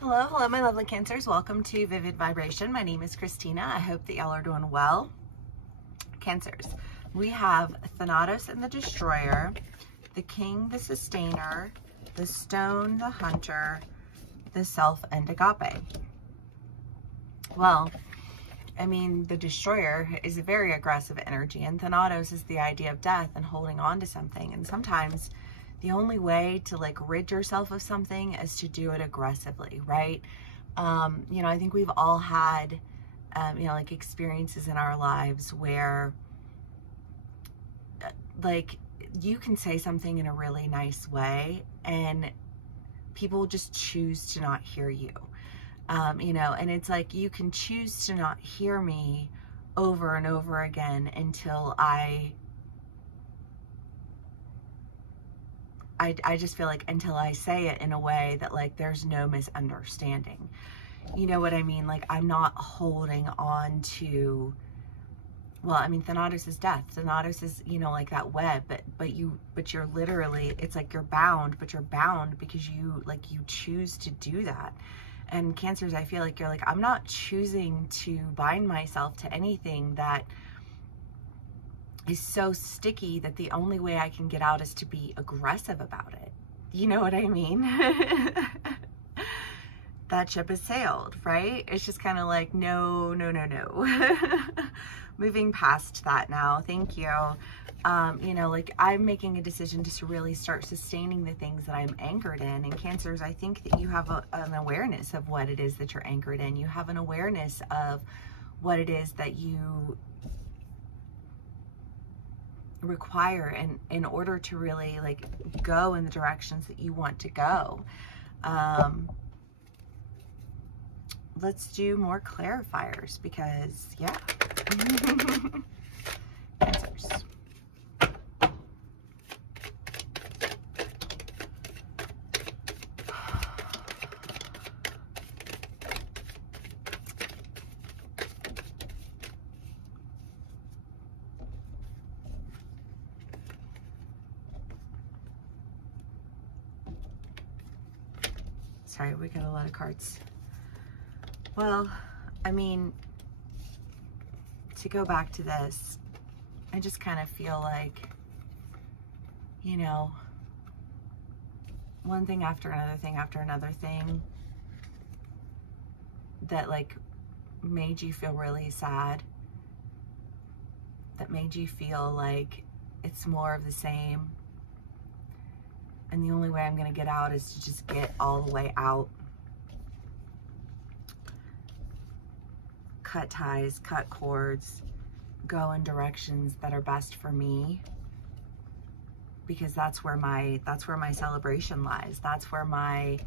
Hello, hello, my lovely Cancers. Welcome to Vivid Vibration. My name is Christina. I hope that y'all are doing well. Cancers, we have Thanatos and the Destroyer, the King, the Sustainer, the Stone, the Hunter, the Self, and Agape. Well, I mean, the Destroyer is a very aggressive energy, and Thanatos is the idea of death and holding on to something. And sometimes the only way to like rid yourself of something is to do it aggressively, right? You know, I think we've all had, you know, like experiences in our lives where like you can say something in a really nice way and people just choose to not hear you. You know, and it's like you can choose to not hear me over and over again until I just feel like until I say it in a way that like there's no misunderstanding. You know what I mean? Like I'm not holding on to, well, I mean, Thanatos is death. Thanatos is, you know, like that web, but you're literally, it's like you're bound, but you're bound because you choose to do that. And Cancers, I feel like you're like, I'm not choosing to bind myself to anything that is so sticky that the only way I can get out is to be aggressive about it. You know what I mean? That ship has sailed, right? It's just kind of like, no. Moving past that now. Thank you. You know, like I'm making a decision just to really start sustaining the things that I'm anchored in. And Cancers, I think that you have an awareness of what it is that you're anchored in. You have an awareness of what it is that you require in order to really like go in the directions that you want to go. Let's do more clarifiers because yeah. Cancers. Sorry, we got a lot of cards. Well, I mean, to go back to this, I just kind of feel like, you know, one thing after another thing after another thing that like made you feel really sad, that made you feel like it's more of the same. And the only way I'm going to get out is to just get all the way out. Cut ties, cut cords, go in directions that are best for me. Because that's where my celebration lies. That's where my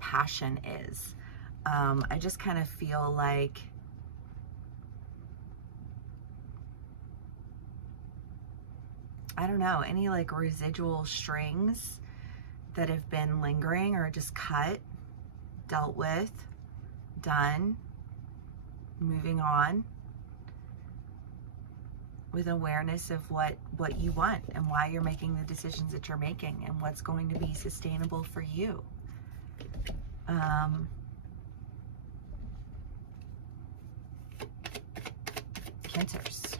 passion is. I just kind of feel like I don't know, any like residual strings that have been lingering or just cut, dealt with, done, moving on with awareness of what you want and why you're making the decisions that you're making and what's going to be sustainable for you. Cancers.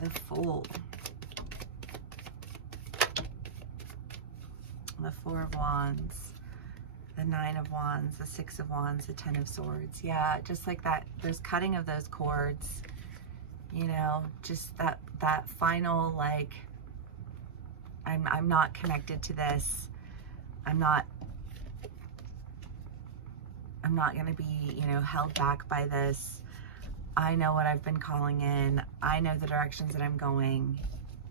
The Fool, the Four of Wands, the Nine of Wands, the Six of Wands, the Ten of Swords. Yeah, just like that, there's cutting of those cords, you know, just that final, like, I'm not connected to this. I'm not going to be, you know, held back by this. I know what I've been calling in. I know the directions that I'm going.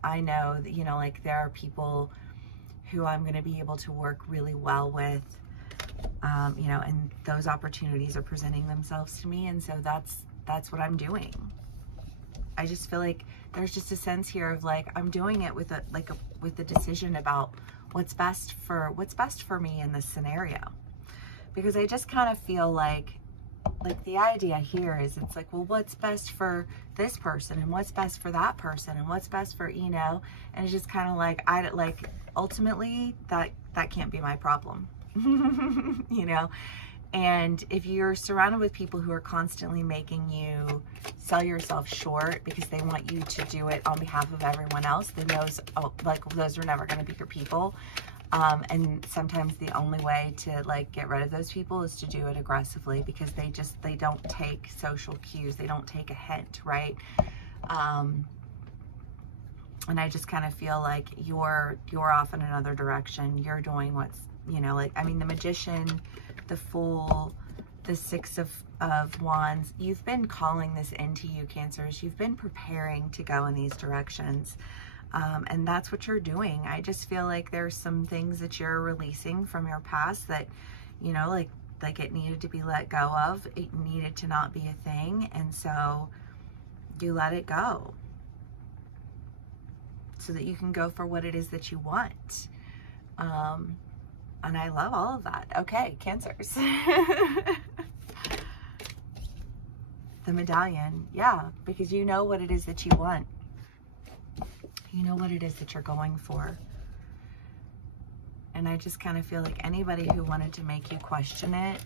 I know that, you know, like there are people who I'm going to be able to work really well with, you know, and those opportunities are presenting themselves to me. And so that's what I'm doing. I just feel like there's just a sense here of like, I'm doing it with a decision about what's best for me in this scenario. Because I just kind of feel like like the idea here is it's like, well, what's best for this person and what's best for that person and what's best for, you know, and it's just kind of like, ultimately that can't be my problem, you know? And if you're surrounded with people who are constantly making you sell yourself short because they want you to do it on behalf of everyone else, then those are never going to be your people. And sometimes the only way to like get rid of those people is to do it aggressively, because they don't take social cues. They don't take a hint, right? And I just kind of feel like you're off in another direction. You're doing what's, you know, like, I mean, the Magician, the Fool, the Six of Wands, you've been calling this into you, Cancers. You've been preparing to go in these directions. And that's what you're doing. I just feel like there's some things that you're releasing from your past that, you know, like it needed to be let go of. It needed to not be a thing. And so you let it go so that you can go for what it is that you want. And I love all of that. Okay, Cancers. The Medallion. Yeah, because you know what it is that you want. You know what it is that you're going for. And I just kind of feel like anybody who wanted to make you question it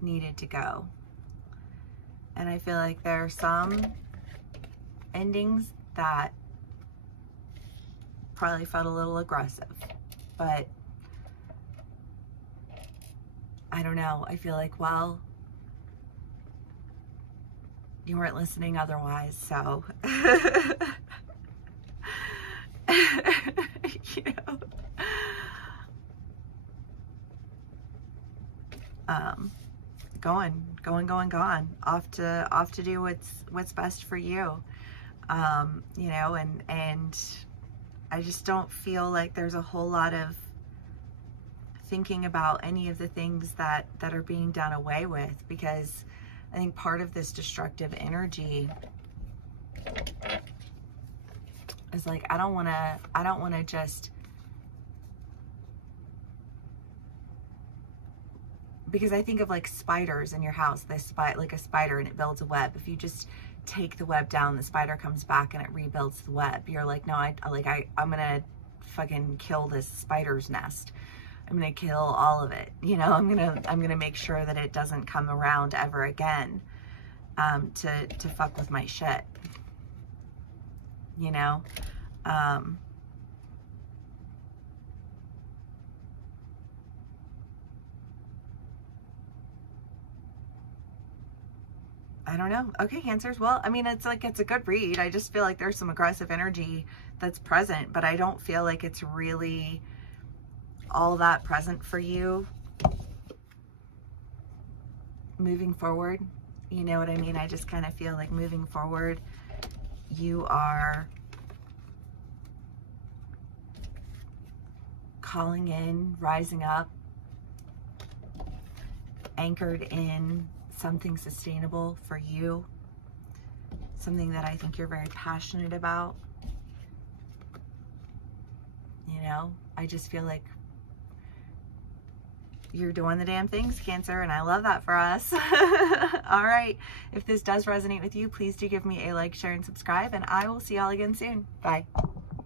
needed to go. And I feel like there are some endings that probably felt a little aggressive, but I don't know. I feel like, well, you weren't listening otherwise, so you know, going off to do what's best for you, you know, and I just don't feel like there's a whole lot of thinking about any of the things that are being done away with, because I think part of this destructive energy is like, I don't want to just, because I think of like spiders in your house, like a spider, and it builds a web. If you just take the web down, the spider comes back and it rebuilds the web. You're like, no, I'm gonna fucking kill this spider's nest. I'm gonna kill all of it. You know, I'm gonna make sure that it doesn't come around ever again, to fuck with my shit. You know, I don't know. Okay, Cancers. Well, I mean, it's like, it's a good read. I just feel like there's some aggressive energy that's present, but I don't feel like it's really all that present for you moving forward. You know what I mean? I just kind of feel like moving forward, you are calling in, rising up, anchored in something sustainable for you, something that I think you're very passionate about. You know, I just feel like you're doing the damn things, Cancer, and I love that for us. All right, if this does resonate with you, please do give me a like, share, and subscribe, and I will see y'all again soon. Bye.